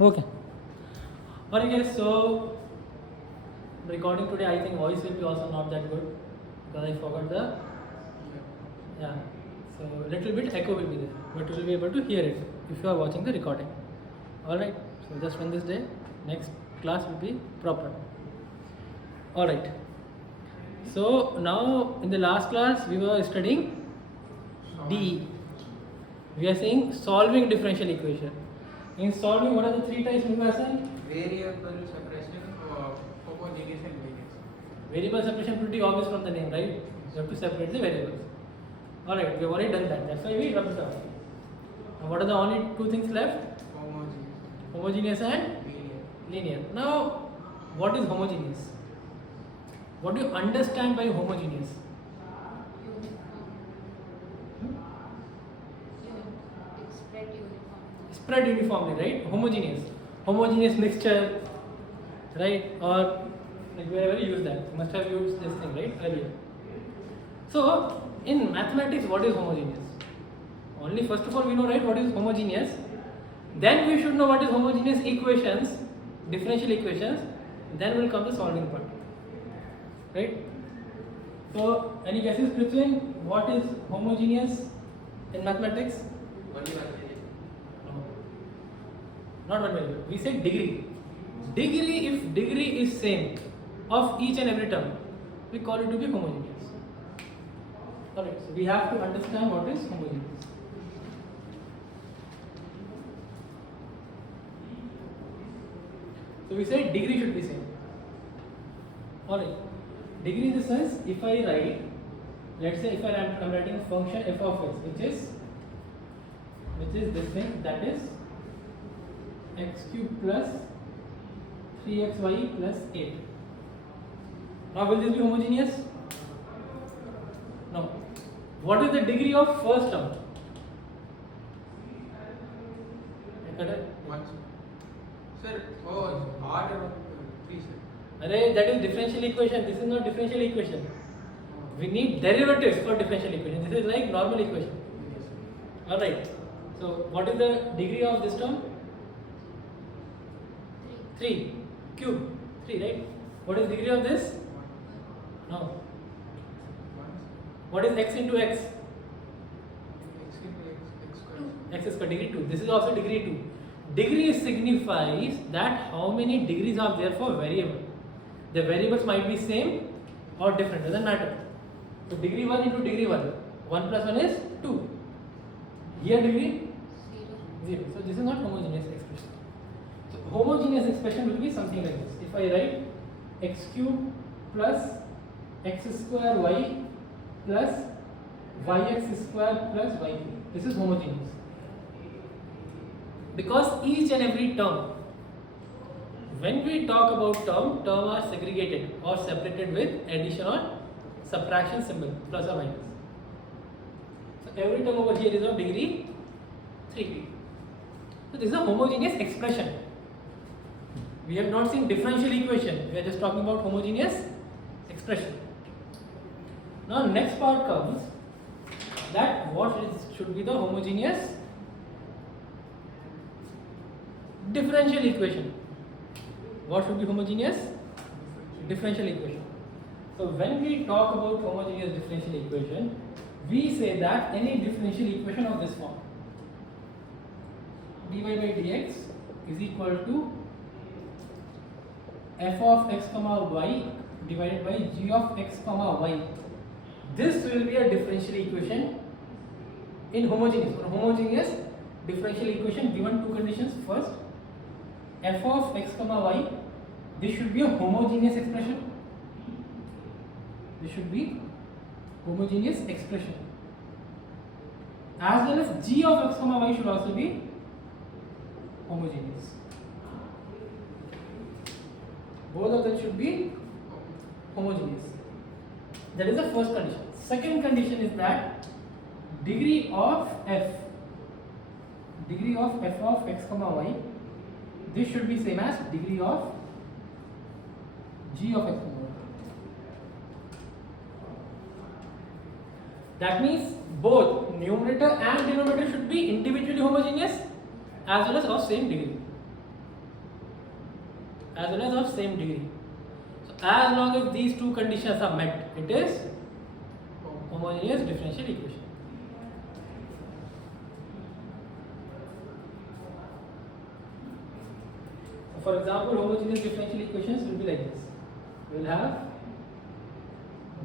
Okay. Alright guys, so recording today, I think voice will be also not that good because I forgot the so little bit echo will be there, but you will be able to hear it if you are watching the recording. Alright, so just run this day, next class will be proper. Alright, so now in the last class we were studying DE. We are saying solving differential equation. In solving, what are the three types we were saying? Variable separation or homogeneous and variance. Variable separation pretty obvious from the name, right? You have to separate the variables. Alright, we have already done that. That's why we rubbed it out. Now what are the only two things left? Homogeneous. Homogeneous and linear. Now, what is homogeneous? What do you understand by homogeneous? Spread uniformly, right? Homogeneous mixture, right? Or like wherever you use that, you must have used this thing, right? Earlier. So in mathematics, what is homogeneous? Only first of all we know, right, what is homogeneous. Then we should know what is homogeneous equations, differential equations. Then will come the solving part, right? So any guesses, Prithvin, what is homogeneous in mathematics? Not one variable. We say degree. If degree is same of each and every term, we call it to be homogeneous. Alright, so we have to understand what is homogeneous. So we say degree should be same. Alright, degree in the sense, if I write, let's say if I am writing a function f of x, which is this thing, that is x cube plus 3xy plus 8. Now will this be homogeneous? No. What is the degree of first term? One. Sir, odd or 3, sir. Array, that is differential equation. This is not differential equation. We need derivatives for differential equation. This is like normal equation. Alright. So what is the degree of this term? 3. Cube. 3, right? What is the degree of this? No. What is x into x? X into x square. X square, degree 2. This is also degree 2. Degree signifies that how many degrees are there for variable. The variables might be same or different, doesn't matter. So degree 1 into degree 1. 1 plus 1 is 2. Here degree 0. So this is not homogeneous expression. So homogeneous expression will be something like this. If I write x cube plus x square y plus yx square plus y cube. This is homogeneous. Because each and every term, when we talk about terms are segregated or separated with addition or subtraction symbol, plus or minus. So every term over here is of degree 3. So this is a homogeneous expression. We have not seen differential equation. We are just talking about homogeneous expression. Now next part comes that should be the homogeneous differential equation. What should be homogeneous? Differential equation. So when we talk about homogeneous differential equation, we say that any differential equation of this form, dy by dx is equal to f of x comma y divided by g of x comma y. This will be a differential equation in homogeneous. For homogeneous differential equation, given two conditions. First, f of x comma y, this should be a homogeneous expression. This should be homogeneous expression. As well as g of x comma y should also be homogeneous. Both of them should be homogeneous. That is the first condition. Second condition is that degree of f of x comma y, this should be same as degree of g of x comma y. That means both numerator and denominator should be individually homogeneous as well as of same degree. as well as of same degree. So as long as these two conditions are met, it is homogeneous differential equation. So for example, homogeneous differential equations will be like this. We will have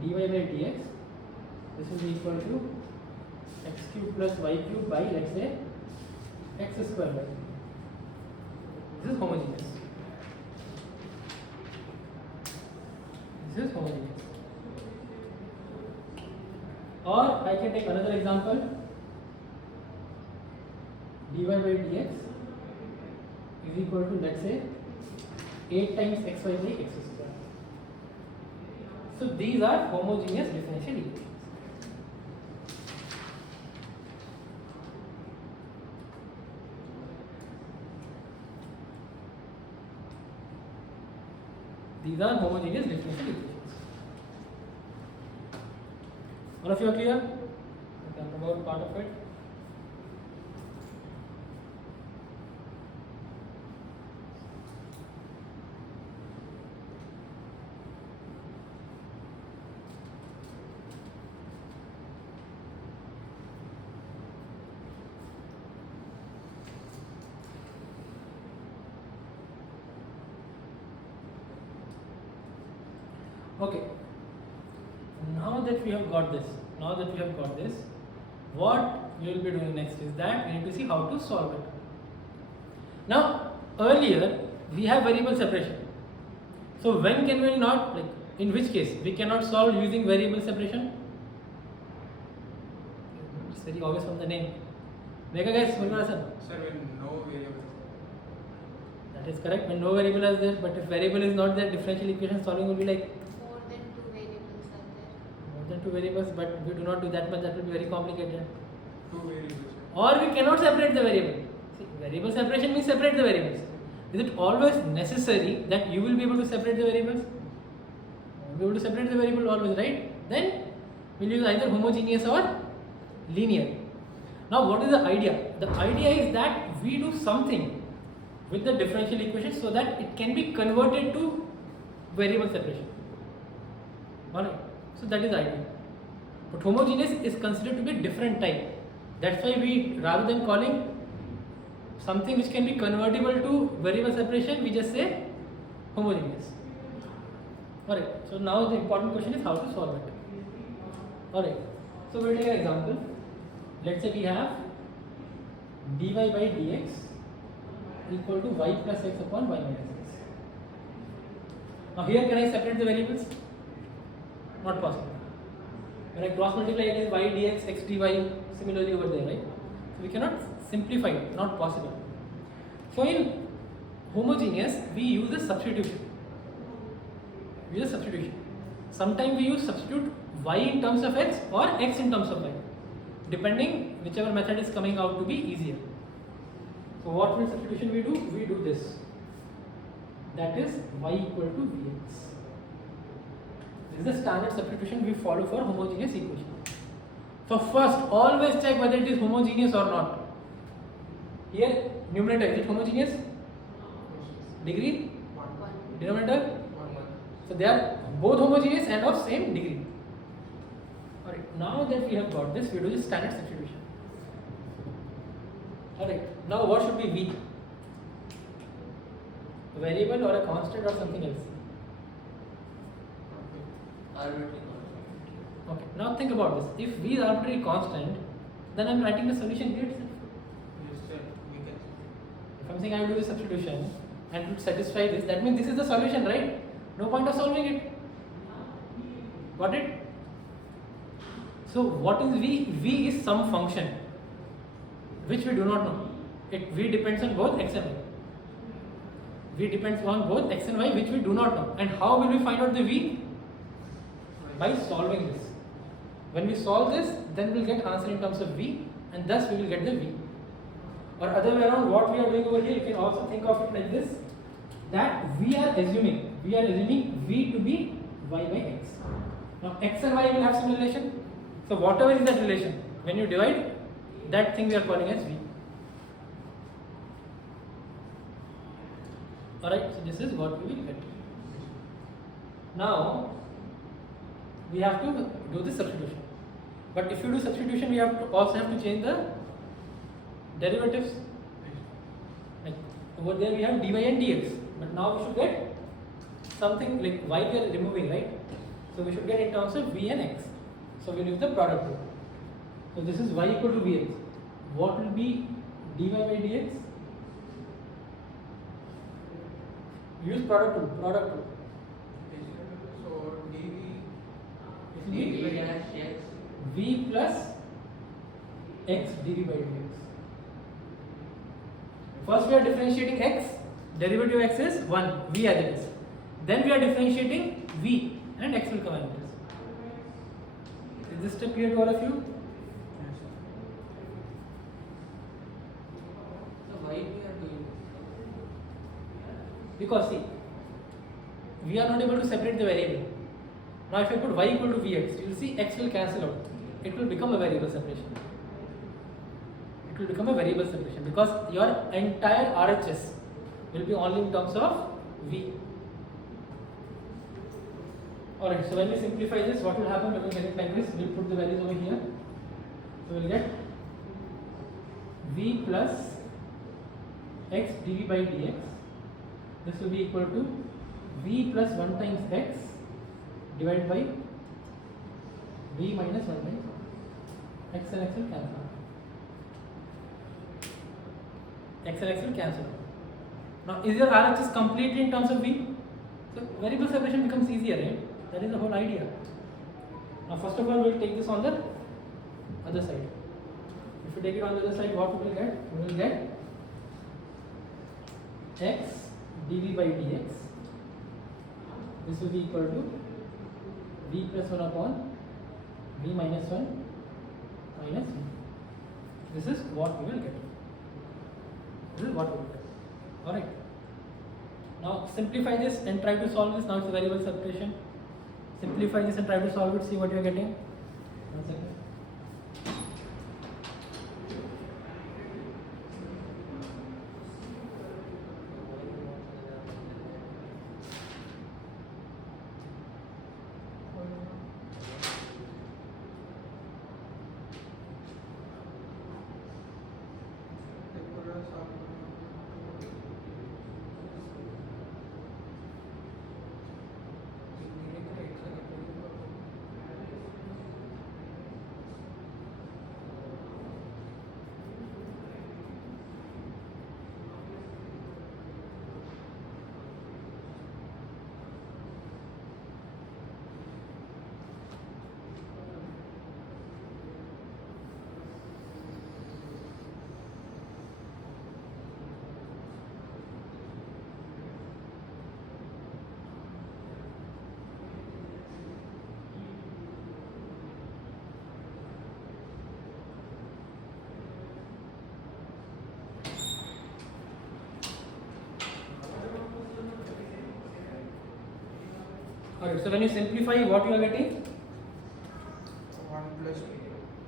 dy by dx. This will be equal to x cube plus y cube by, let's say, x square by. This is homogeneous. This is homogeneous. Or I can take another example. dy by dx is equal to, let's say, 8 times xy by x square. So these are homogeneous differential equations. These are homogeneous differential equations. All of you are clear? We can promote part of it. Okay, now that we have got this, what we will be doing next is that we need to see how to solve it. Now, earlier we have variable separation. So when can we not, like, in which case we cannot solve using variable separation? It's very obvious from the name. Mega guys, Sir, when no variable. That is correct. When no variable is there, but if variable is not there, differential equation solving will be like more than two variables, but we do not do that much, that will be very complicated. Two variables. Or we cannot separate the variable. See, variable separation means separate the variables. Is it always necessary that you will be able to separate the variables? You will be able to separate the variable always, right? Then we'll use either homogeneous or linear. Now what is the idea? The idea is that we do something with the differential equation so that it can be converted to variable separation. Alright, so that is the idea. But homogeneous is considered to be a different type. That's why we, rather than calling something which can be convertible to variable separation, we just say homogeneous. Alright, so now the important question is how to solve it. Alright, so we'll take an example. Let's say we have dy by dx equal to y plus x upon y minus x. Now here can I separate the variables? Not possible. When I cross multiply it is y dx x dy similarly over there, right? So we cannot simplify it, not possible. So in homogeneous we use a substitution. Sometimes we use substitute y in terms of x or x in terms of y, depending whichever method is coming out to be easier. So what will substitution we do? We do this. That is y equal to vx. This is the standard substitution we follow for homogeneous equation. So first, always check whether it is homogeneous or not. Here, numerator, is it homogeneous? Degree? Denominator? So they are both homogeneous and of same degree. Alright, now that we have got this, we do the standard substitution. Alright, now what should be v? A variable or a constant or something else? Arbitrary. Okay, now think about this. If v is arbitrary constant, then I am writing the solution here itself. If I am saying I will do the substitution and to satisfy this, that means this is the solution, right? No point of solving it. Got it? So what is v? V is some function which we do not know. V depends on both x and y. V depends on both x and y which we do not know. And how will we find out the v? By solving this. When we solve this, then we will get answer in terms of v, and thus we will get the v. Or other way around, what we are doing over here, you can also think of it like this, that we are assuming v to be y by x. Now x and y will have some relation. So whatever is that relation, when you divide, that thing we are calling as v. Alright, so this is what we will get. Now we have to do the substitution. But if you do substitution, we have to also have to change the derivatives. Like over there we have dy and dx, but now we should get something like y we are removing, right? So we should get in terms of v and x. So we'll use the product rule. So this is y equal to vx. What will be dy by dx? Use product rule. Product rule. So dv It will be v plus x dv by dx. First we are differentiating x. Derivative of x is 1, v as it is. Then we are differentiating v and x will come as it is. Is this step clear to all of you? So why we are doing Because see, we are not able to separate the variable. Now if I put y equal to vx, you will see x will cancel out. It will become a variable separation. It will become a variable separation because your entire RHS will be only in terms of v. Alright, so when we simplify this, what will happen? We will get it like this. We will put the values over here. So we will get v plus x dv by dx. This will be equal to v plus 1 times x divided by v minus 1 times x and x will cancel out. X and x will cancel out. Now is your RHS completely in terms of v? So variable separation becomes easier, right? That is the whole idea. Now first of all we will take this on the other side. If we take it on the other side, what we will get? We will get x dv by dx. This will be equal to v plus 1 upon v minus 1 minus v. This is what we will get. This is what we will get. Alright. Now simplify this and try to solve this. Now it's a variable separation. Simplify this and try to solve it. See what you are getting. 1 second. Alright, so when you simplify, what you are getting? 1 plus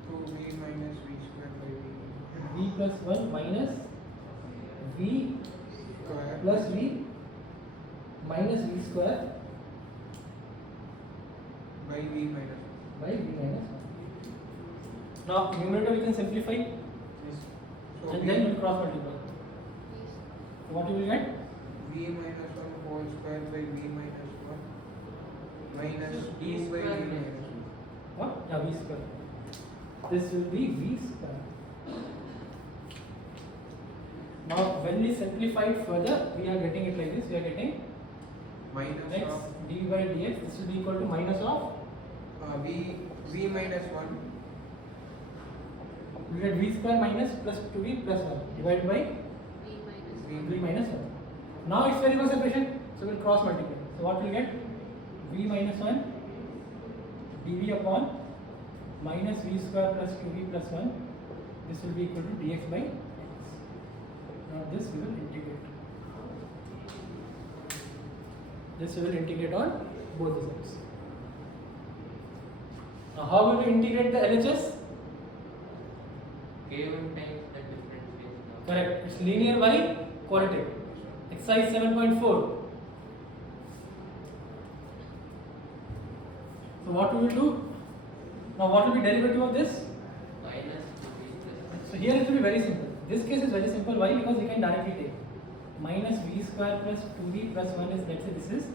2v minus v square by v V plus 1 minus V square plus V minus V square by v minus by V minus 1. Now, numerator we can simplify this. So and v, then we'll cross multiply. So what you will get? v minus 1 whole square by v minus 1 minus 2 by v minus 1. What? Yeah, V square. This will be V square. Now, when we simplify it further, we are getting it like this. We are getting Minus x of d by dx. This will be equal to minus of. v minus 1 We get V square minus plus 2V plus 1 divided by V minus 1. Now it's variable separation, so we'll cross multiply. So what we'll get? V minus 1 dV upon minus V square plus 2V plus 1. This will be equal to dx by x. Now this we will integrate. This we will integrate on both the sides. Now how will we integrate the LHS? K1 times the differentiation of Correct. It's linear by quadratic. size 7.4. So what we will do? Now what will be derivative of this? Minus 2v plus. So here it will be very simple. This case is very simple. Why? Because we can directly take minus v square plus 2v plus 1 is, let's say this is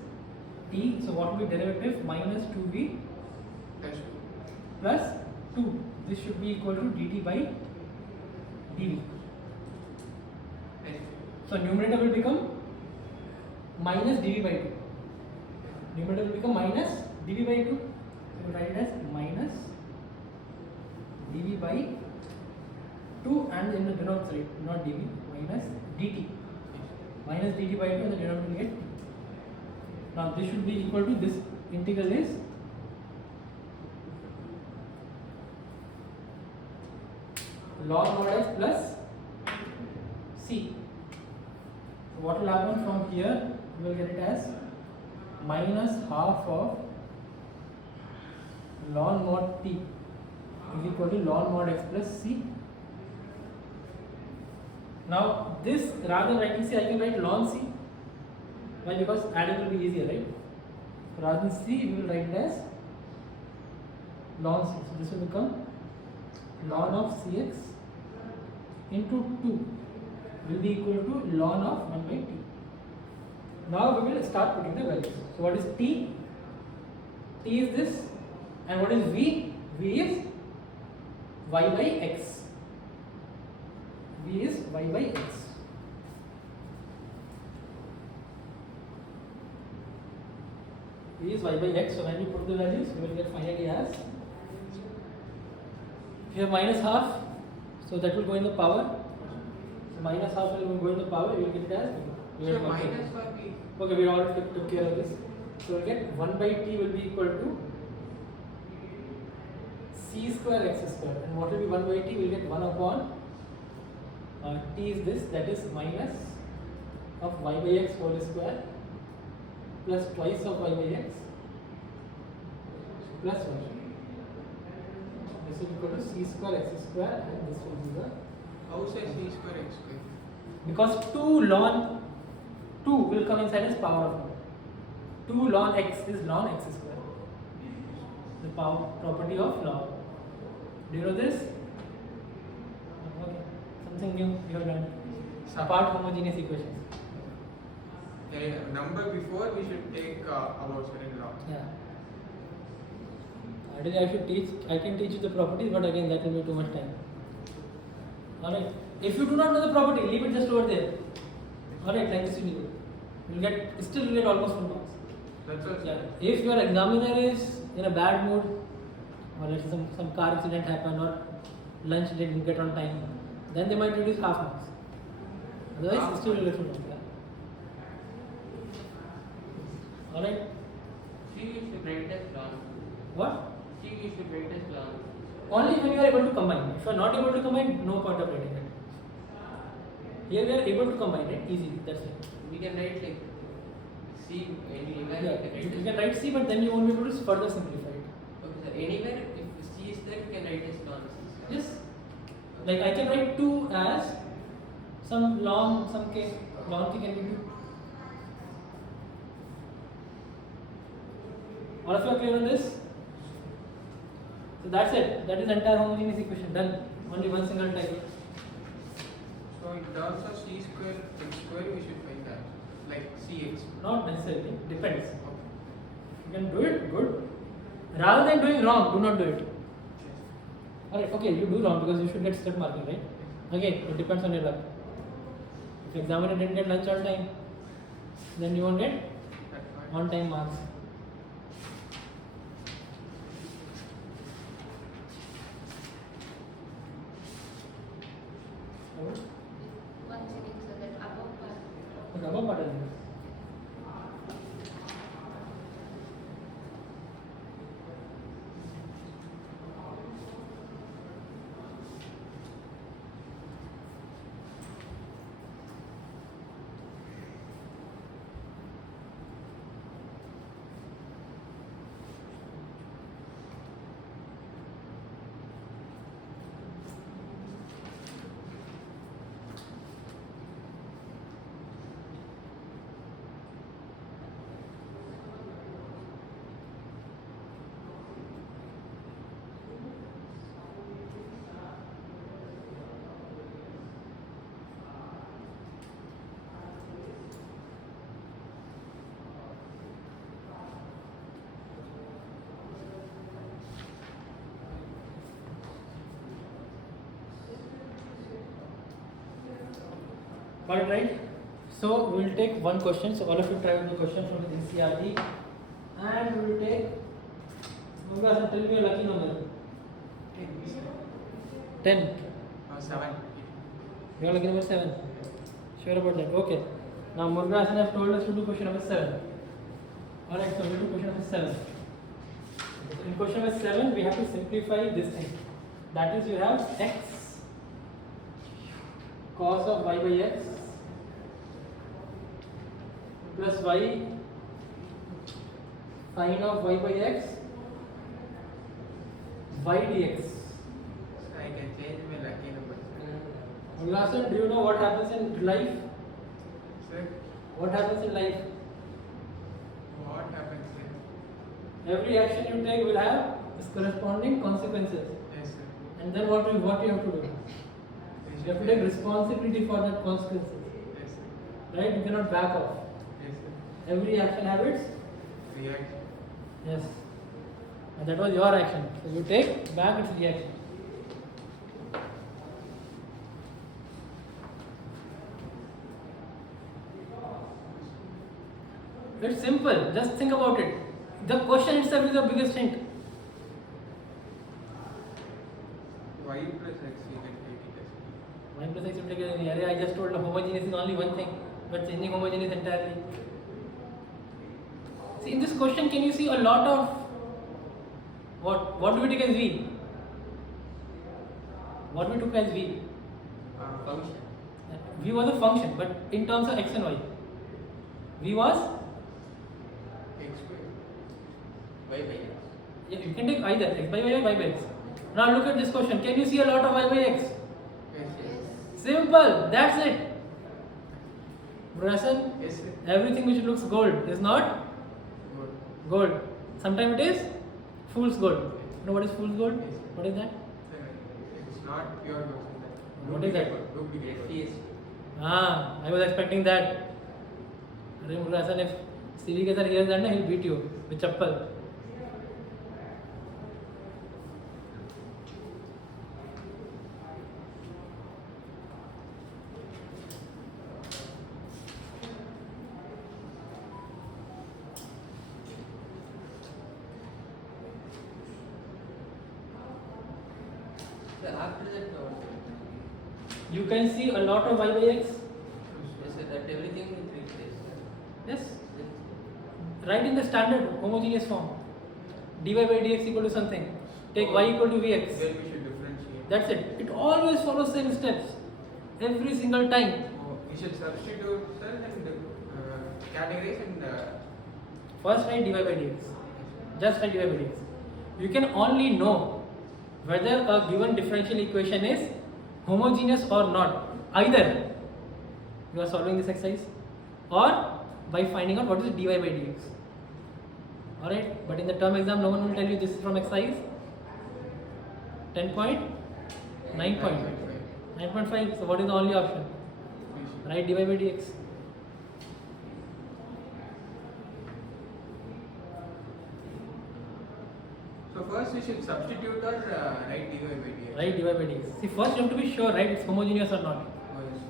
t. So what will be derivative? Minus 2v Plus 2. plus 2. This should be equal to dt by dv. Plus So numerator will become minus dv by 2. Numerator will become minus dv by 2. So we write it as minus dv by 2 and in the denominator, not dv, minus dt. Minus dt by 2 and the denominator will get t. Now this should be equal to this integral is log mod x plus c. So what will happen from here? We will get it as minus half of ln mod t is equal to ln mod x plus c. Now this, rather than writing c, I can write ln c. Why? Because adding will be easier, right? So rather than c, we will write it as ln c. So this will become ln of cx into 2 will be equal to ln of 1 by t. Now we will start putting the values. So what is t? T is this, and what is v? V is y by x. V is y by x. V is y by x. So when we put the values, we will get finally as here minus half. So that will go in the power. So minus half will go in the power. You will get it as. So minus or b? Okay, we already took care of this. So we'll get 1 by t will be equal to c square x square. And what will be 1 by t? We'll get 1 upon t is this, that is minus of y by x whole square plus twice of y by x plus 1. This will be equal to c square x square, and this will be the, How say c square x square? because 2 ln 2 will come inside as power of 2. 2 ln x is ln x square. The power property of ln. Do you know this? Okay. Something new you have learned. Apart homogeneous equations. The number before we should take our certain law. Yeah. Ideally, I can teach you the properties, but again, that will be too much time. Alright. If you do not know the property, leave it just over there. Alright, like this you will do. You will still get almost full marks. That's all. Yeah. If your examiner is in a bad mood, or let's say some car accident happened, or lunch didn't get on time, then they might reduce half marks. Otherwise, still will get full marks. Yeah. Alright. C you should write as ln. What? C you should write as ln. Only when you are able to combine. If you are not able to combine, no point of writing it. Here we are able to combine it easily. That's it. We can write like C anywhere. Yeah, you can write C, but then you won't be able to further simplify it. Okay, sir. Anywhere if C is there, you can write as ln C. Yes. Like I can write 2 as some long, some case, long k can be 2. All of you are clear on this? So that's it. That is entire homogeneous equation done. Only one single type. So in terms of c square x square, we should find that. Like cx. Not necessarily. Depends. You can do it, good. Rather than doing wrong, do not do it. Alright, okay, you do wrong because you should get step marking, right? Again, it depends on your luck. If examiner didn't get lunch on time, then you won't get That's fine. on time marks. One second, so that above part. Okay, above part is this. Got it right? So we will take one question. So all of you try with the question from the NCERT, and we will take. Muruga, tell me a lucky number. 10. 7. You are lucky number 7. Sure about that? Okay. Now Muruga has told us to do question number 7. Alright, so we do question number 7. In question number 7, we have to simplify this thing. That is, you have x cos of y by x plus y sin of y by x y dx. So I can change my lucky number. Ulhasan, do you know what happens in life? Sir, What happens in life? what happens here? Every action you take will have its corresponding consequences. Yes, sir. And then what you have to do? You have to take responsibility for that consequences. Yes, sir. Right? You cannot back off. Yes, sir. Every action have its Reaction. yes. And that was your action. So you take back its reaction. It's simple. Just think about it. The question itself is the biggest hint. Y plus x you can take it as. 1 plus x will take it in the area. I just told homogeneous is only one thing, but changing homogeneous entirely. See, in this question, can you see a lot of what do we take as v? What we took as v? Function. V was a function, but in terms of x and y, v was X square. Y by x. yeah, you can take either x by y or y by x. Now look at this question. Can you see a lot of y by x? Yes, yes. Simple. That's it. Brasan, Yes, sir. everything which looks gold is not Good. gold. Sometimes it is fool's gold. You know what is fool's gold? Yes. What is that? Sir, it's not pure gold. sir. What is that? Duplicate. FTS. I was expecting that. अरे मुरासन, if CV के साथ hears that, he'll beat you with chappal. So after that, You can see a lot of y by x. yes, sir, that everything will replace. Yes. Then Write in the standard homogeneous form. dy by dx equal to something. Take y equal to vx. Then we should differentiate. That's it. It always follows same steps. Every single time. Oh, we should substitute, sir, and categorize and. First write dy by dx. Just write dy by dx. You can only know whether a given differential equation is homogeneous or not. Either you are solving this exercise or by finding out what is dy by dx. Alright, but in the term exam, no one will tell you this is from exercise 10.9 9.5. So, what is the only option? Write dy by dx. So first we should substitute or write dy by dx. Write dy by dx. See, first you have to be sure, right? It's homogeneous or not. Oh, yes.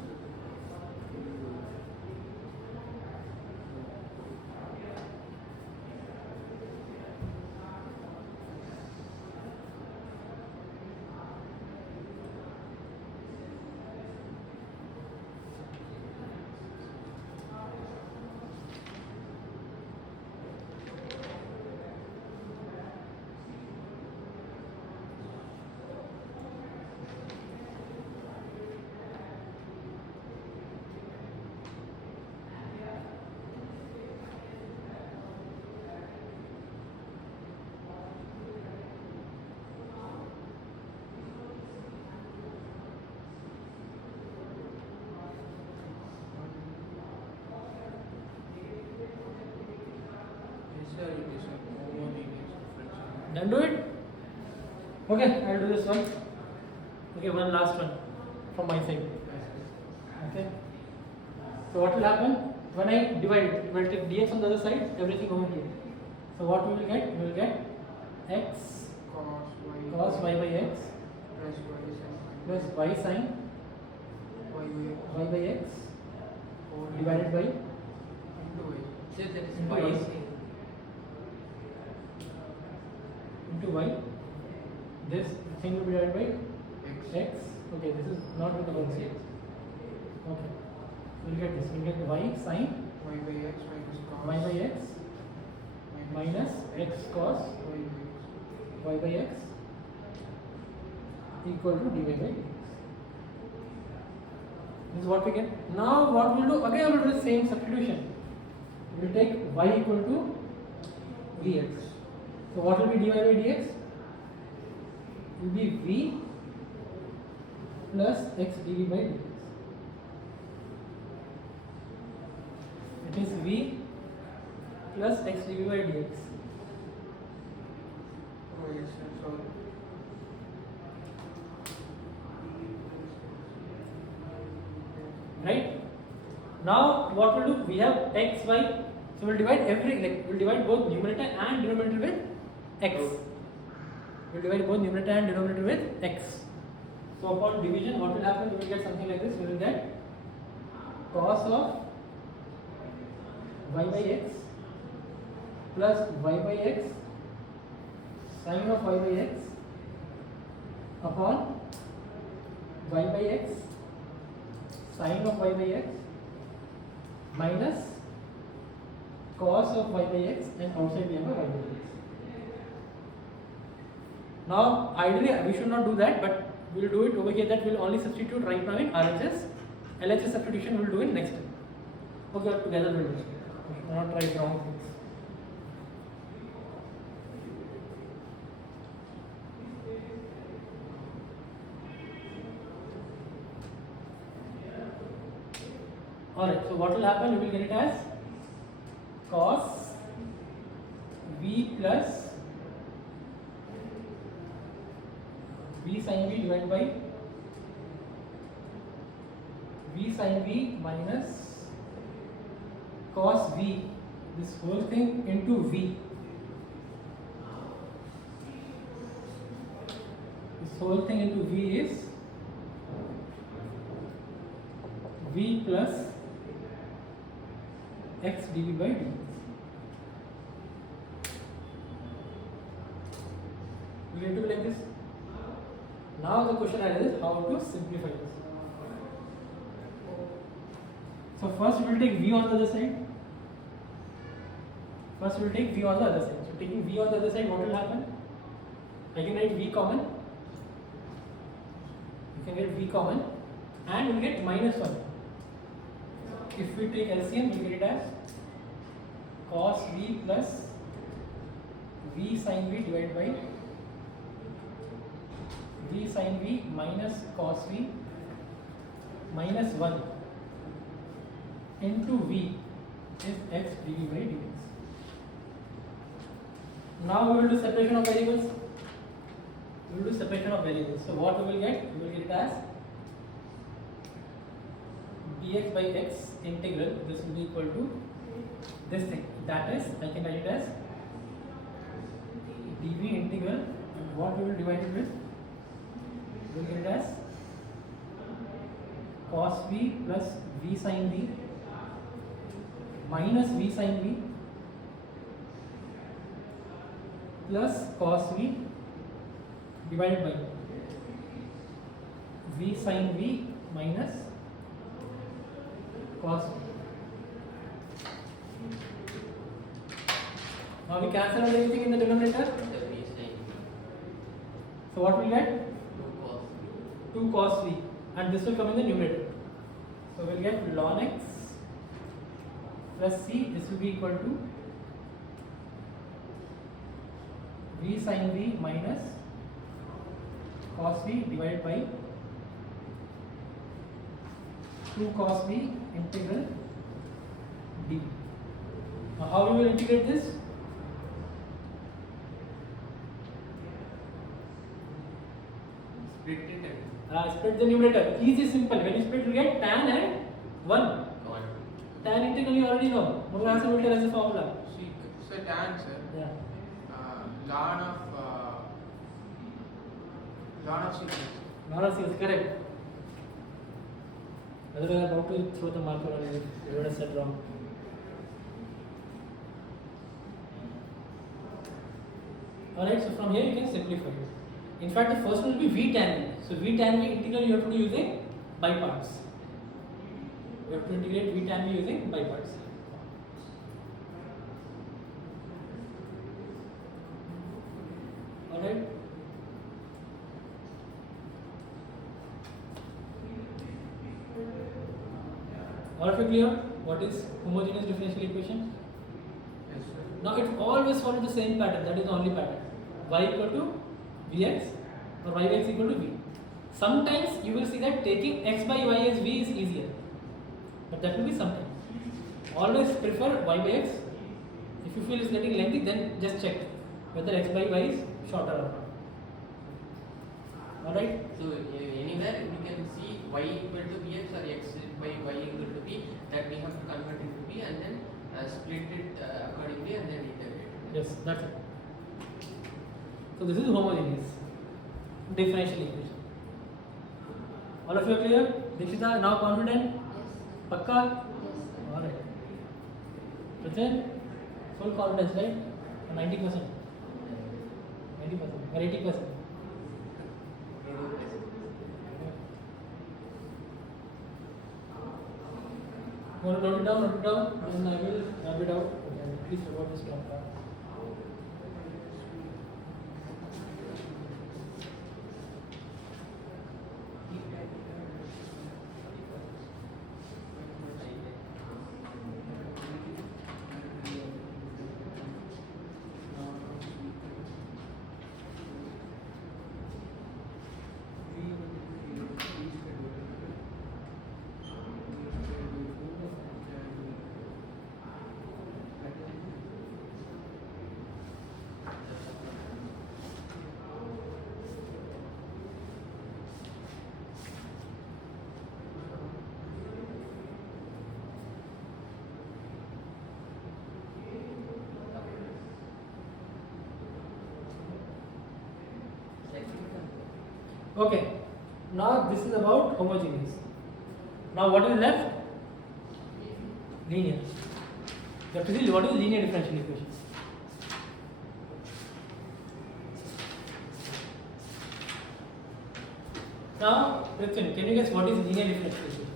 Yes, sir, it is a homogeneous differential. Then do it. Okay, I'll do this one. Okay, one last one from my side. Okay. So what will happen when I divide it? We'll take dx on the other side, everything over here. So what we will get? We will get x cos y by x plus y sin plus y sin y y by x divided by into y. So that is Into y y. is into y. This thing will be divided by X. x. Okay, this is not with the whole same. Okay, we'll get this. We'll get y sine Y by x minus cos. y by x minus x cos y by x equal to dy by dx. This is what we get. Now what we'll do, again we'll do the same substitution. We'll take y equal to vx. So what will be dy by dx? It will be v plus x dv by dx. It is v plus x dv by dx. Oh yes, sir. Sorry. Right? Now what we'll do, we have x, y, so we'll divide we'll divide both numerator and denominator with x. We'll divide both numerator and denominator with x. So upon division, what will happen? We will get something like this. We will get cos of y by x plus y by x sine of y by x upon y by x sine of y by x minus cos of y by x, and outside we have a y by x. Now ideally we should not do that, but we will do it over here. That we will only substitute right now in RHS. LHS substitution we will do in next time. Okay, together we will do it. We should not write wrong things. Alright, so what will happen? We will get it as cos v plus v sin v divided by v sin v minus cos v, this whole thing into v. This whole thing into v is v plus x dv by dx. We get to be like this. Now the question arises how to simplify this. So first we will take v on the other side. First we will take v on the other side. So taking v on the other side, what will happen? I can write v common. You can get v common, and we will get minus 1. If we take LCM, we get it as cos v plus v sin v divided by v sin v minus cos v minus 1 into v is x dv by dx. Now we will do separation of variables. We will do separation of variables. So what we will get? We will get it as dx by x integral, this will be equal to this thing, that is, I can write it as dv integral, and what we will divide it with? We will get it as cos v plus v sin v minus v sin v plus cos v divided by v sin v minus cos v. Now we cancel out everything in the denominator. the v sin So what we get? 2 cos 2 cos v, and this will come in the numerator. So we'll get ln x plus c. This will be equal to v sin v minus cos v divided by 2 cos v integral d. Now how we will integrate this? split it and Split the numerator. Easy, simple. When you split, you get tan and 1. con Tan integral you already know. We'll answer will tell us the formula. See, so tan, sir. Yeah. Ln of secant. Nora is correct. Otherwise, I'm about to throw the marker on you if you would have said wrong. Alright, so from here you can simplify it. In fact, the first one will be V tan V. So V tan V integral you have to do using by parts. You have to integrate V tan V using by parts. Alright. All of you clear? What is homogeneous differential equation? Yes, sir. Now it always follows the same pattern, that is the only pattern. Y equal to Vx or y by x equal to V. Sometimes you will see that taking x by y as V is easier, but that will be sometimes. Always prefer y by x. If you feel it's getting lengthy, then just check whether x by y is shorter or not. Alright? So anywhere we can see y equal to vx or x by y equal to v, that we have to convert into v and then split it accordingly and then integrate it. Yes, that's it. So this is homogeneous differential equation. All of you are clear? Dikshita, now confident? Yes. Pakka? Yes. Alright. Prachen, full confidence, right? 90%. 90% or 80%. Want to note it down? Note it down, and I will wrap it out. Okay, please report this down. Okay, now this is about homogeneous. Now what is left? Linear. You have to see what is linear differential equation. Now, Prithvin, can you guess what is linear differential equation?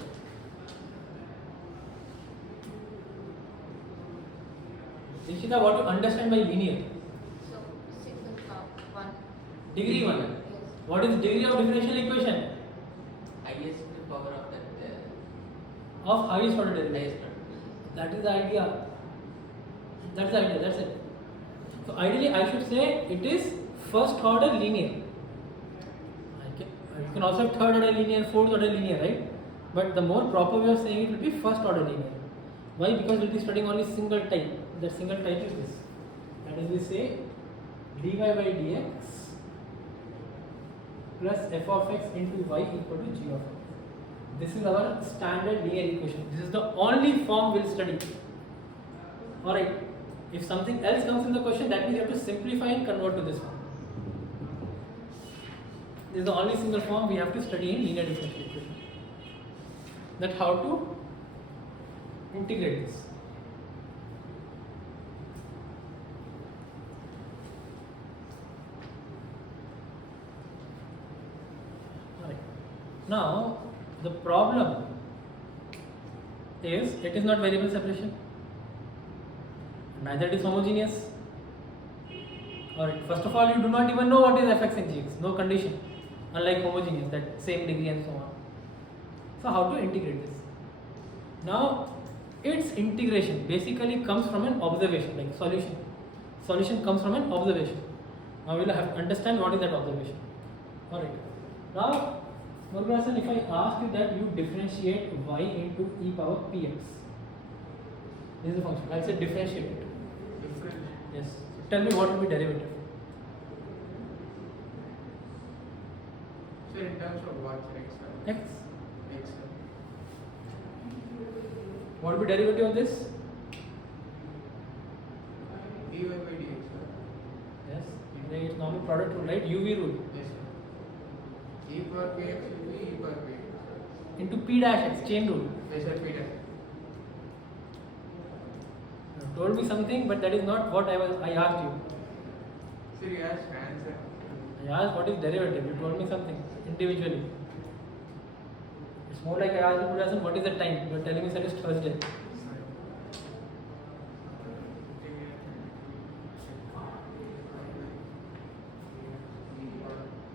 Dikshita, what do you understand by linear? So, single count, one. Degree 1. Yes. What is degree of differential equation? Highest power of that Of highest order derivative. highest order. That is the idea. That's the idea, that's it. So ideally I should say it is first order linear. You can also have third order linear, fourth order linear, right? But the more proper way of saying it will be first order linear. Why? Because we will be studying only single type. That single type is this. That is, we say dy by dx plus f of x into y equal to g of x. This is our standard linear equation. This is the only form we will study. Alright. If something else comes in the question, that means you have to simplify and convert to this one. This is the only single form we have to study in linear differential equation. That how to integrate this. Alright. Now the problem is it is not variable separation. Neither it is homogeneous. Alright, first of all, you do not even know what is fx and gx, no condition, unlike homogeneous, that same degree and so on. So, how to integrate this? Now, its integration basically comes from an observation, like solution. Solution comes from an observation. Now, we will have to understand what is that observation. Alright, now, Murugasan, if I ask you that you differentiate y into e power px, this is the function, I will say differentiate it. Yes. So tell me what will be derivative. So in terms of what, x? X. X. What will be derivative of this? dy by dx. Yes. It's normal product rule, right? UV rule. Yes, sir. E power px will be e power px. Into p dash x, chain rule. Yes, sir, Peter. You told me something, but that is not what I asked you. Sir, you asked answer. I asked what is derivative. You told me something individually. It's more like I asked you to ask what is the time. You are telling me that it's Thursday.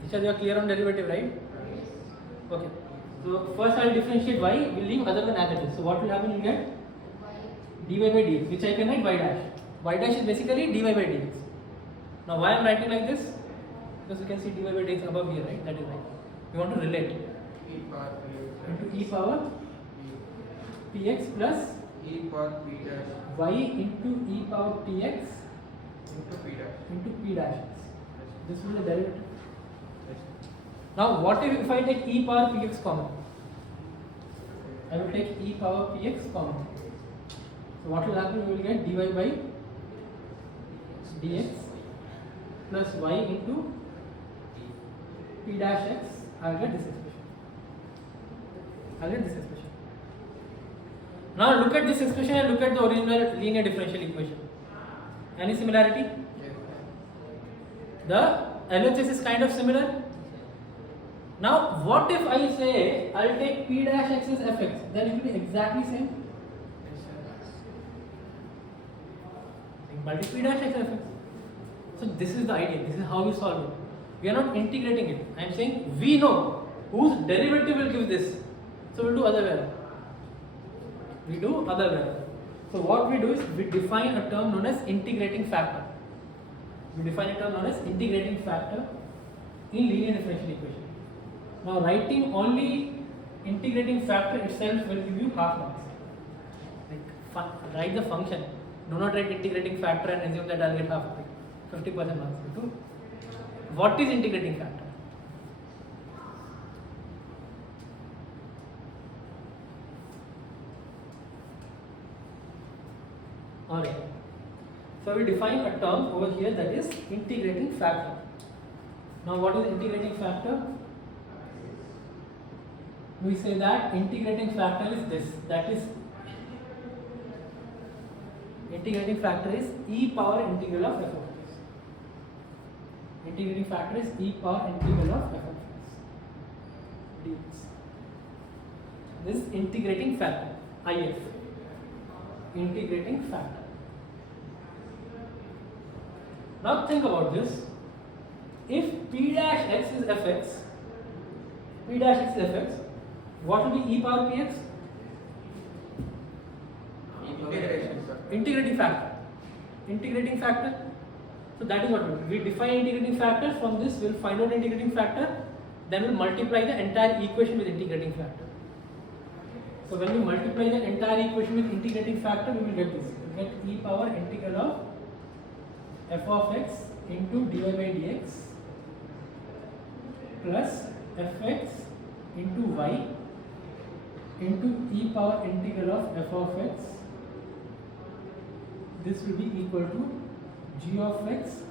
Disha, you are clear on derivative, right? Okay. So first I will differentiate y. We will leave other one as it is. So what will happen? You get dy by dx, which I can write y dash. Y dash is basically dy by dx. Now why I am writing like this? Because you can see dy by dx above here, right? That is right. We want to relate E power P. into e power px plus E power P dash y into e power px into P dash. into p dash x. This will be the derivative. Yes. Now what if I take e power px common? I will take e power px common. So what will happen? We will get dy by dx plus y into p dash x. I will get this expression. I will get this expression. Now look at this expression and look at the original linear differential equation. Any similarity? Yes. The LHS is kind of similar. Now what if I say I'll take p dash x as fx, then it will be exactly same. Yes, sir. Multiply p dash x as fx. So this is the idea, this is how we solve it. We are not integrating it. I am saying we know whose derivative will give this. So we'll do other way around. We do other way around. So what we do is we define a term known as integrating factor. We define a term known as integrating factor in linear differential equation. Now writing only integrating factor itself will give you half marks. Like write the function. Do not write integrating factor and assume that I'll get half, 50% marks. Do what is integrating factor? Alright. So we define a term over here that is integrating factor. Now what is integrating factor? We say that integrating factor is this, that is integrating factor is e power integral of f of x. Integrating factor is e power integral of f of x dx. This is integrating factor, IF. Integrating factor. Now think about this. If p dash x is fx, p dash x is fx, what will be e power px? Integration, sir. Integrating factor. Integrating factor. So that is what we do. We define integrating factor. From this, we will find out integrating factor. Then we will multiply the entire equation with integrating factor. So when we multiply the entire equation with integrating factor, we will get this. We will get e power integral of f of x into dy by dx plus fx into y into e power integral of f of x. This will be equal to g of x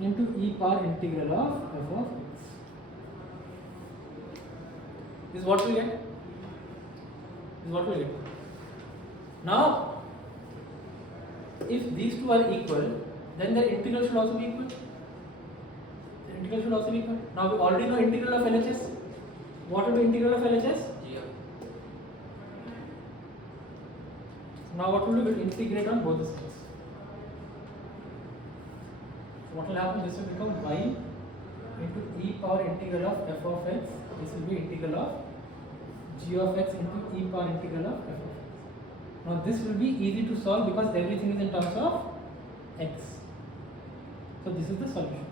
into e power integral of f of x. This is what we get. This is what we get. Now, if these two are equal, then the integral should also be equal. The integral should also be equal. Now we already know integral of LHS. What will be integral of LHS? G of Now what will do? We will integrate on both the sides. So what will happen? This will become y into e power integral of f of x. This will be integral of g of x into e power integral of f of x. Now this will be easy to solve because everything is in terms of x. So this is the solution.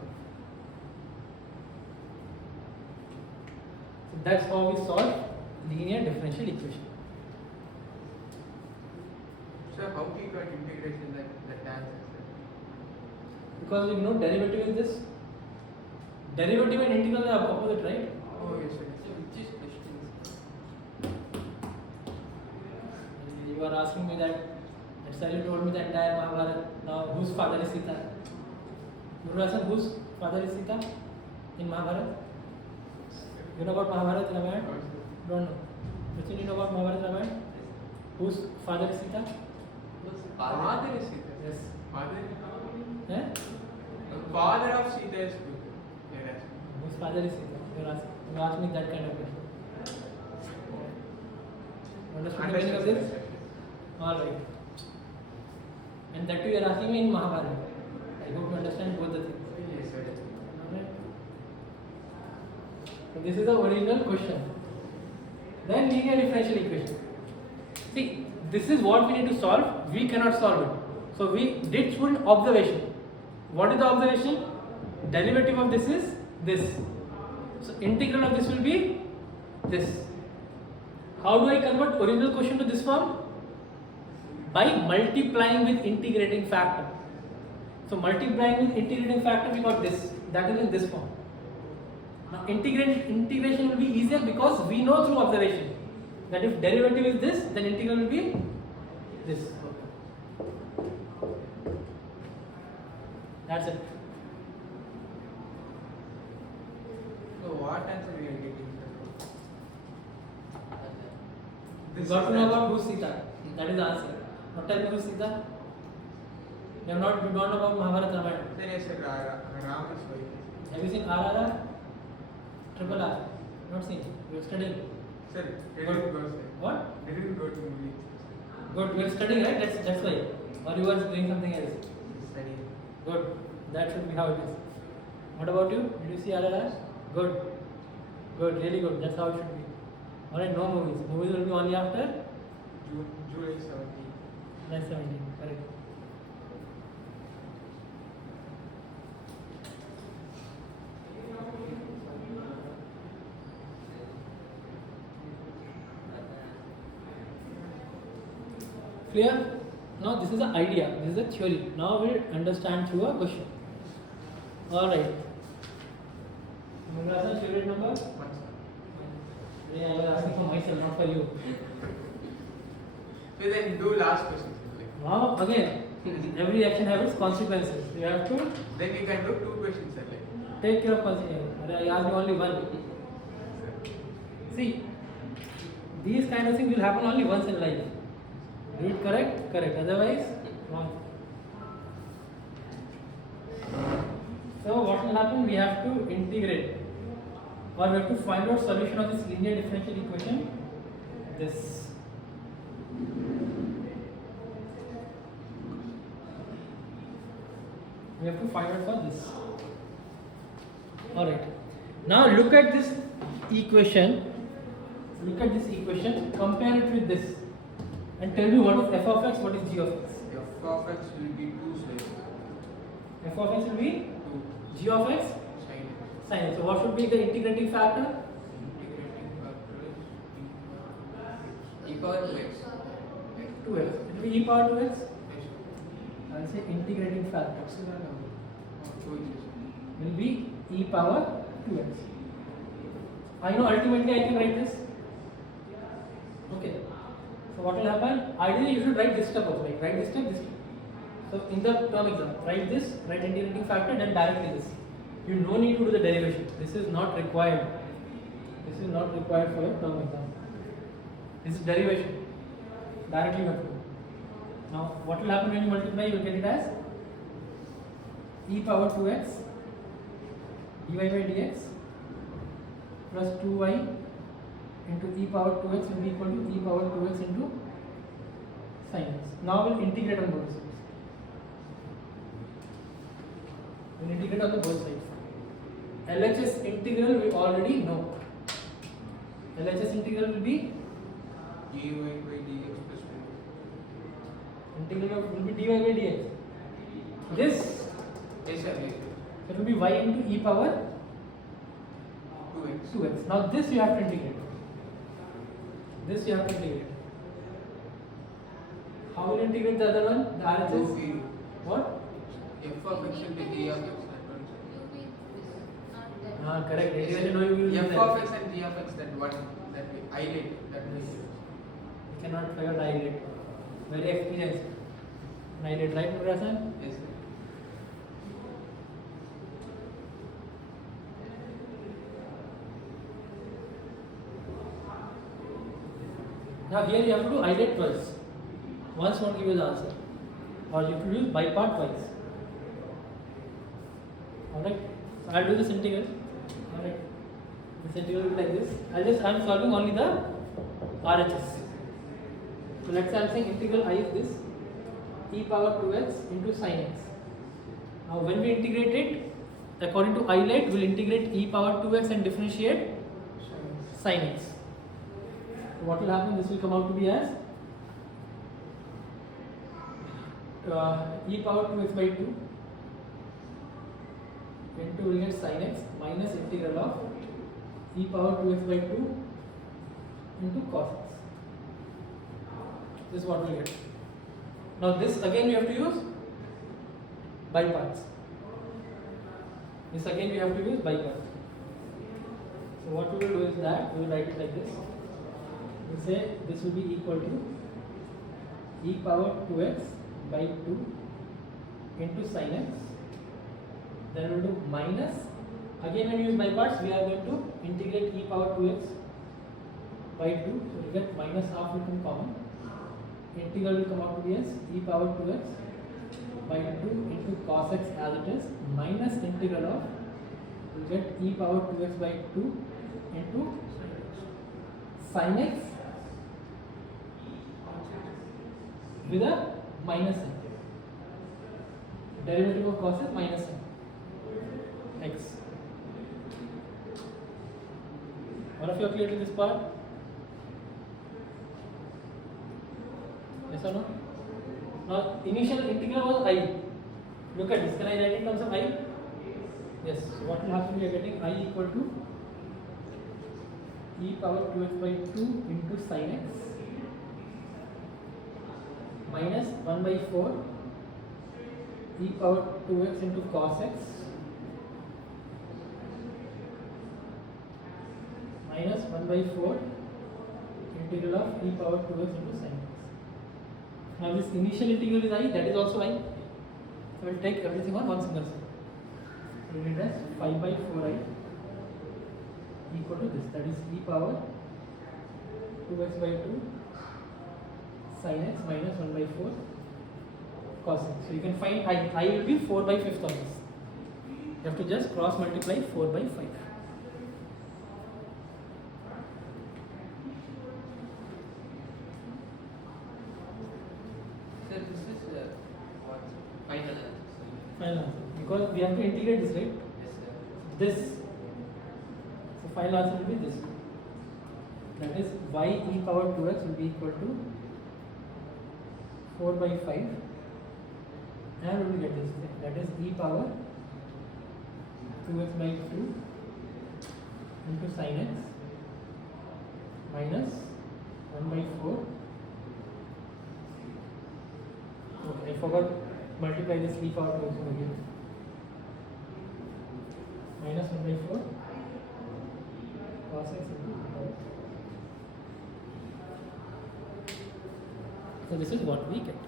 So that's how we solve linear differential equation. Sir, how we got integration like the tan sir? Because we know derivative is this. Derivative and integral are opposite, right? Oh, yes, sir. so which is questions? You are asking me that. That's why you told me the entire Mahabharata. Now, whose father is Sita? Guru Hasan, whose father is Sita in Mahabharata? You know about Mahabharata, Ramayana? Don't know. So Anything you know about Mahabharata Ramayana? Whose father is Sita? Father is Sita. Yes. Father? Eh? Father of Sita is good. Yeah, that's Whose father is Sita? You ask me that kind of question. Understood the meaning of this? Alright. And that too you are asking me in Mahabharata. I hope you understand both the things. Yes, sir. Alright. So this is the original question. Then linear differential equation. See, this is what we need to solve. We cannot solve it. So we did through an observation. What is the observation? Derivative of this is this. So integral of this will be this. How do I convert original question to this form? By multiplying with integrating factor. So multiplying with integrating factor, we got this. That is in this form. Now integration will be easier because we know through observation that if derivative is this, then integral will be this. That's it. So what answer we are getting? You got to know about who's Sita. That is the answer. Now tell me who's Sita. You don't know about Mahabharata Ramayana. Then yes, sir, Ram is wife. Have you seen RRR? Triple R? Not seen. You are studying. Sir, didn't go, sir. What? Didn't go to movie. Good. You are studying, right? That's why. Or you are doing something else. Study. Good. That should be how it is. What about you? Did you see RRR? Good. Good. Really good. That's how it should be. Alright, no movies. Movies will be only after July 17. July 17. Correct. Clear? Now this is an idea. This is a theory. Now we'll understand through a question. Alright. Mugasa, favorite number? One, sir. Yeah, I was asking for myself, not for you. So then do last question. Sir. Now again, every action has its consequences. You have to Then you can do two questions. Sir. Like. take care of consequences. I asked you only one. See, these kind of things will happen only once in life. Do it correct? Correct. Otherwise, wrong. So what will happen? We have to integrate, or we have to find out solution of this linear differential equation. This. We have to find out for this. Alright. Now look at this equation. Look at this equation. Compare it with this. And tell me what is f of x, what is g of x. F of x will be 2 square. F of x will be 2 g of x sin x. sin x. So what should be the integrating factor? Integrating factor is e power 2x. 2x. It will be e power 2x. x. I will say integrating factor Oh, will be e power 2x. I know ultimately I can write this. Okay. So what will happen? Ideally you should write this step also. Like write this step, this step. So in the term exam, write this, write integrating factor, then directly this. You no need to do the derivation. This is not required. This is not required for a term exam. This is derivation. Directly you have to do. Now what will happen when you multiply? You will get it as e power 2x dy by dx plus 2y into e power 2x will be equal to e power 2x into sin x. Now we'll integrate on both sides. We'll integrate on the both sides. LHS integral we already know. LHS integral will be dy by dx plus 2. integral will be dy by dx. This Yes, sir. Yes, sir. it will be y into e power 2x. 2x. Now this you have to integrate. This you have to integrate. How will you integrate the other one? The RHS? Okay. What? F of x into g of x. Correct. Integration no you will use F that. of x and g of x, that one, that we isolate, that we You cannot figure dilate. Very experienced. Dilate, right, Murasan? Yes, sir. Now here you have to do isolate twice. Once won't give you the answer. Or you have to use by part twice. Alright. So I'll do this integral. Alright. This integral will be like this. I'm solving only the RHS. So let's say I'm saying integral I is this e power 2x into sin x. Now when we integrate it, according to isolate, we'll integrate e power 2x and differentiate sin x. So what will happen? This will come out to be as e power 2x by 2 into we'll get sin x minus integral of e power 2x by 2 into cos x. This is what we'll get. Now this again we have to use by parts. This again we have to use by parts. So what we will do is that we will write it like this. We say this will be equal to e power 2x by 2 into sin x. Then we will do minus. Again when we use by parts, we are going to integrate e power 2x by 2. So we get minus half will come common. Integral will come out to be as e power 2x by 2 into cos x as it is minus integral of we'll get e power 2x by 2 into sin x with a minus sign. Derivative of cos x minus sign x. All of you are clear to this part? Yes or no? Now initial integral was I. Look at this. Can I write it in terms of I? Yes. So what will happen? We are getting I equal to e power 2x by 2 into sin x minus 1 by 4 e power 2x into cos x minus 1 by 4 integral of e power 2x into sin x. Now this initial integral is I, that is also I. So we'll take everything on one single side. So we'll get as 5 by 4i equal to this, that is e power 2x by 2 sin x minus 1 by 4 cos x. So you can find I will be 4 by 5th on this. You have to just cross multiply 4 by 5. Sir, this is what final answer. Final answer. Because we have to integrate this, right? Yes, sir. This. So final answer will be this. That is y e power 2x will be equal to 4 by 5. And we will get this thing. That is e power 2x by 2 into sin x minus 1 by 4. Okay, I forgot multiply this e power 2x over here. Minus 1 by 4 cos x into e power. So this is what we get.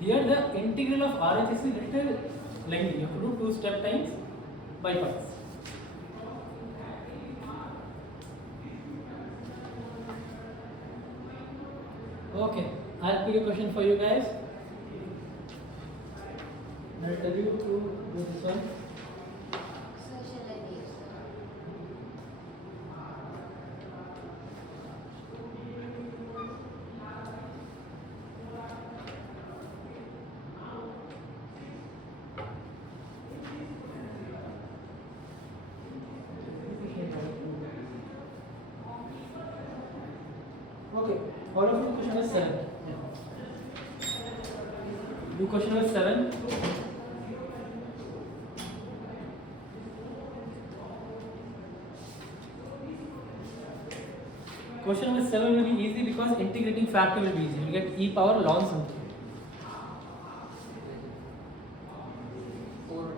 Here the integral of RHS is little lengthy. You have to do 2 step times by parts. Okay, I'll pick a question for you guys. I'll tell you to do this one. So shall I leave, sir? Okay, all of you question number 7. Do question number 7. Question number 7 will be easy because integrating factor will be easy. You will get e power ln something. 4.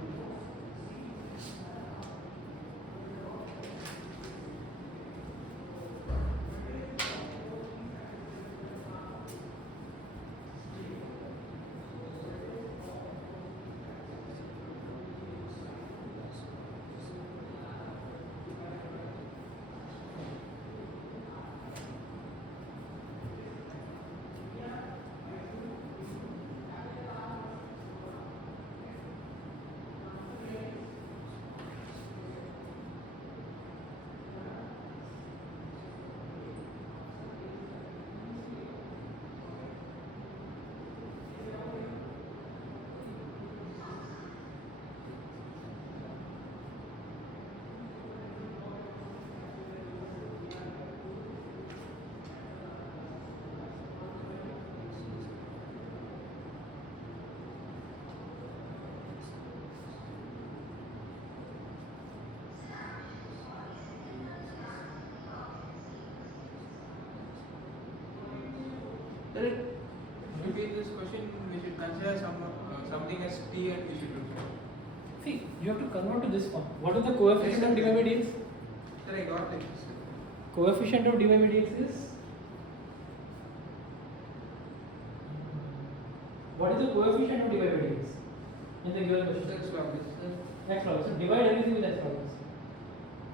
Then maybe in this question we should consider something as t and we should do. See, you have to convert to this form. What is the coefficient of dy by dx? Then I got like this. Coefficient of dy by dx is. What is the coefficient of dy by dx? In the given question. X log this. X log. So divide everything with x log.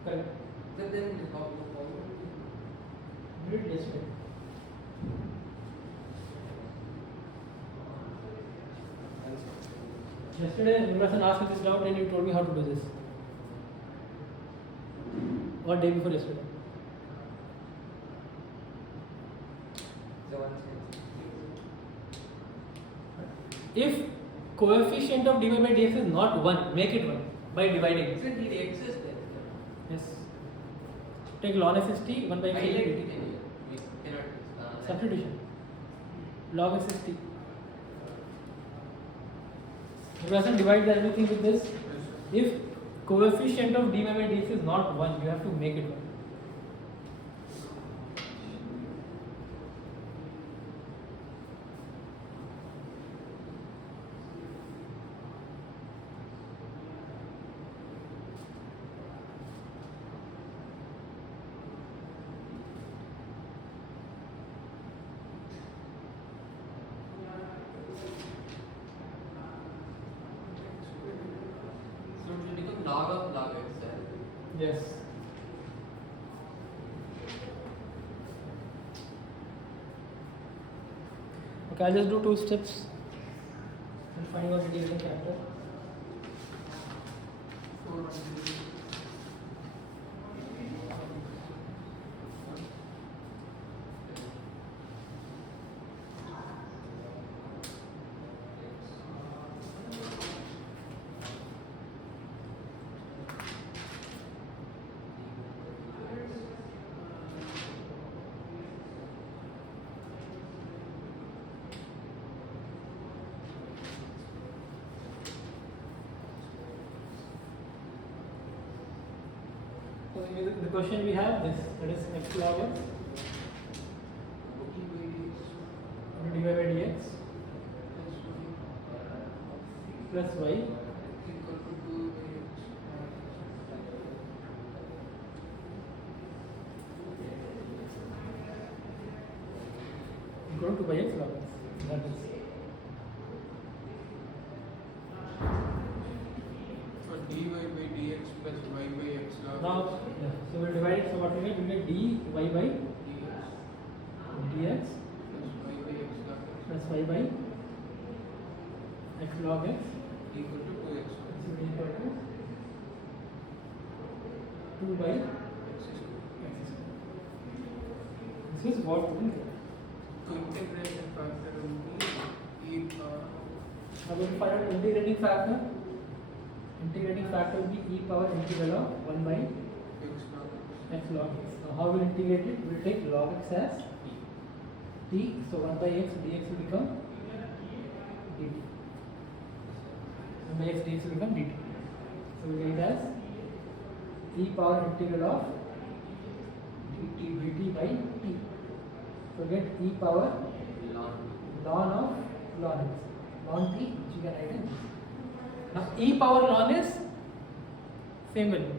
Correct. Then how You did yesterday. Yesterday, Nimrasan asked me this doubt and you told me how to do this. Or day before yesterday. If coefficient of dy by dx is not 1, make it 1 by dividing. Isn't it exists there? Yes. Take ln x is t, 1 by x is Highlight dt. it anywhere. We cannot. Substitution. Log x is t. Nimrasan, divide everything with this. If coefficient of dy by dx is not 1, you have to make it 1. So it will become log of log x. Yes. Okay, I'll just do 2 steps and find out the integrating factor. 4 on the So the question we have this, that is x log x dy by dx plus y equal to 2 by x. equal to 2 by x log x. That is. So dy by dx plus y by x log Now, yeah, so we'll divide it. So what we get? We get dy by dx dx plus y by x log plus y by x log x equal to 2x. is equal to 2 by x square. This is what we will get. So integration factor will be e power Now we will find out integrating factor. Integrating factor will be e power integral of 1 by x log x log x. Now how we will integrate it? We will take log x as t. So 1 by x dx will become dt. 1 by x dx will become dt. So we get it as e power integral of dt by t. So get e power Log. ln of ln x. Ln t, which you can write in this. Now e power ln is same value.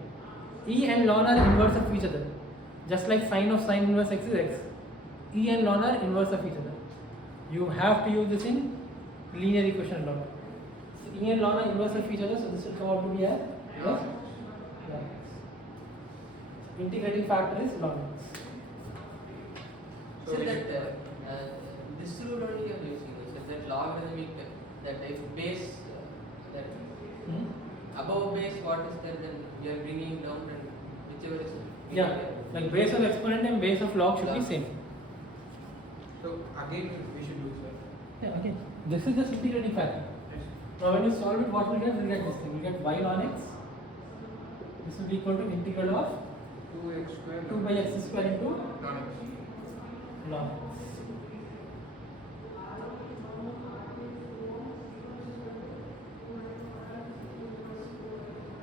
E and ln are inverse of each other. Just like sine of sine inverse x is x. E and ln are inverse of each other. You have to use this in linear equation a lot. So e and ln are inverse of each other, so this will come out to be as yes. Ln x. Integrating factor is ln x. So that this rule only you are using. So that logarithmic, that if base, that Hmm? above base what is there, then you are bringing down and whichever is. Yeah, like base of exponent and base of log should be same. So again we should do that. Yeah, okay. This is just integrating factor. Now when you solve it, what we get? We get this thing. We get y ln x. This will be equal to integral of 2x square 2 by x square into ln x. ln x.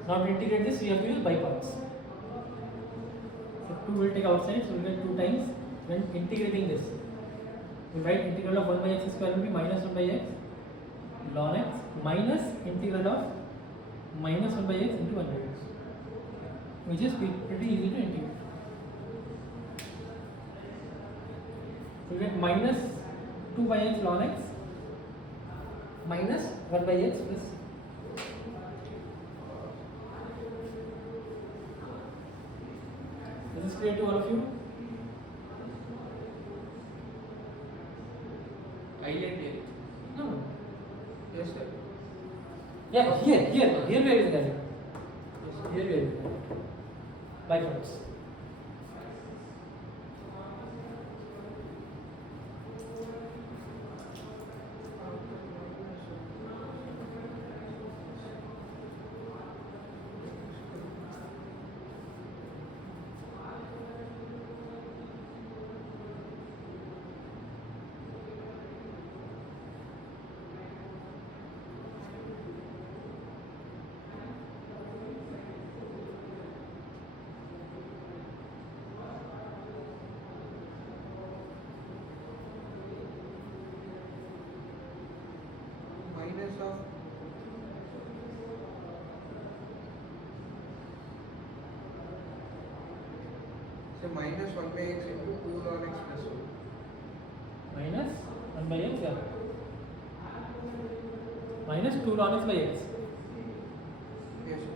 Now to integrate this, we have to use by parts. So 2 will take outside, so we get 2 times when integrating this. we write integral of 1 by x square will be minus 1 by x ln x minus integral of minus 1 by x into 1 by x, which is pretty easy to integrate. So we get minus 2 by x ln x minus 1 by x plus c. Is this clear to all of you? Highlight area. No. Yes, sir. Yeah, here we are using that. Here we are using that. By friends. Minus of so minus 1 by x into 2 ln x plus 1. Minus 1 by x, yeah. Minus 2 ln x by x. Yes, sir.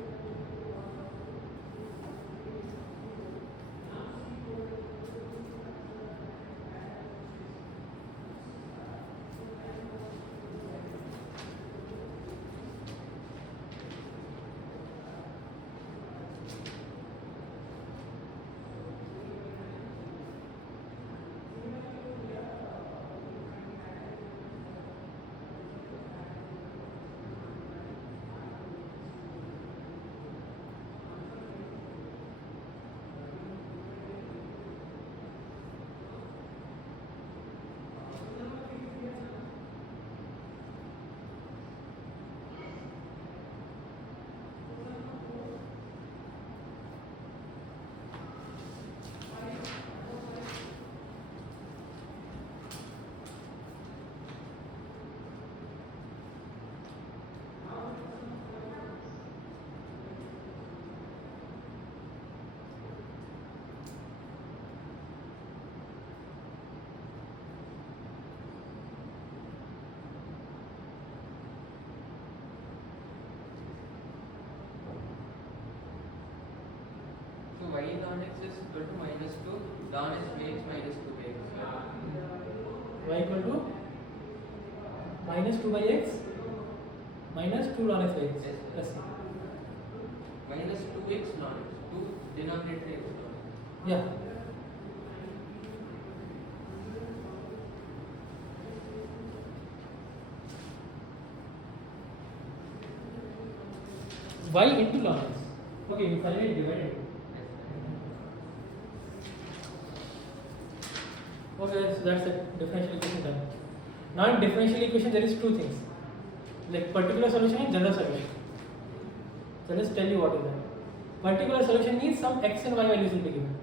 So y ln x is equal to minus 2 ln x by x minus 2 by x. Y equal to minus 2 by x minus 2 ln x by x Yes. plus c. Minus 2x ln x. 2 denominator x ln x. Yeah. Y into ln x. Okay, you finally divided. Okay, so that's the differential equation done. Now in differential equation there is two things, like particular solution and general solution. So let's tell you what is that. Particular solution means some x and y values will be given.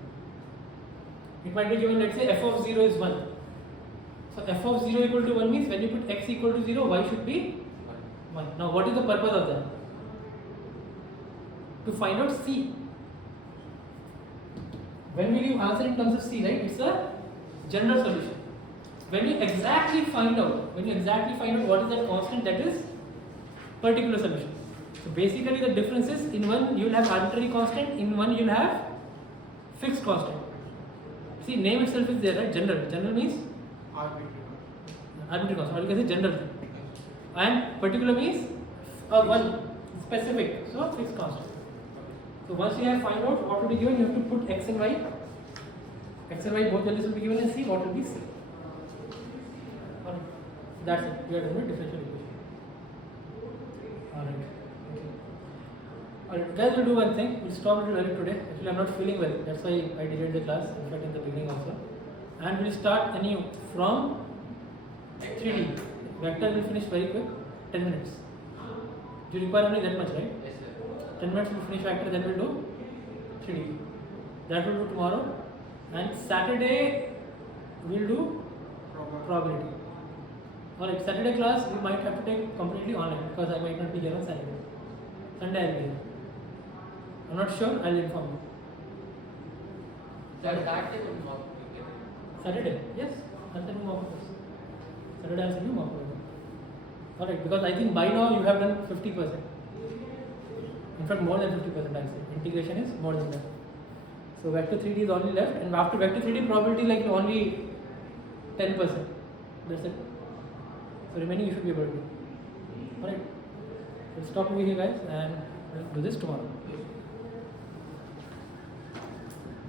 It might be given, let's say f of 0 is 1. So f of 0 equal to 1 means when you put x equal to 0, y should be 1. Now what is the purpose of that? To find out c. When will you answer in terms of c, right? It's a general solution. When you exactly find out what is that constant, that is particular solution. So basically the difference is, in one you will have arbitrary constant, in one you will have fixed constant. See, name itself is there, right? General. General means arbitrary constant, or you can say general. And particular means one specific, so fixed constant. So once you have find out what will be given, you have to put x and y. X and y both values will be given, and c what will be c. Alright, that's it. We are done with differential equation. Alright. Okay. Alright, guys, we'll do one thing. We'll stop a little early today. Actually, I'm not feeling well. That's why I delayed the class. In fact, in the beginning also. And we'll start anew from 3D. Vector will finish very quick. 10 minutes. You require only that much, right? Yes, sir. 10 minutes we'll finish vector, then we'll do 3D. That we'll do tomorrow. And Saturday we'll do probability. Alright, Saturday class we might have to take completely online because I might not be here on Saturday. Sunday I'll be here. I'm not sure, I'll inform you. So that day will mock you get it. Saturday, yes, Saturday mock course. Saturday I'll send you mock course. Alright, because I think by now you have done 50%. In fact, more than 50% I say. Integration is more than that. So vector 3D is only left, and after vector 3D probability like only 10%. That's it. So remaining you should be able to do. Alright, let's stop over here guys and we'll do this tomorrow.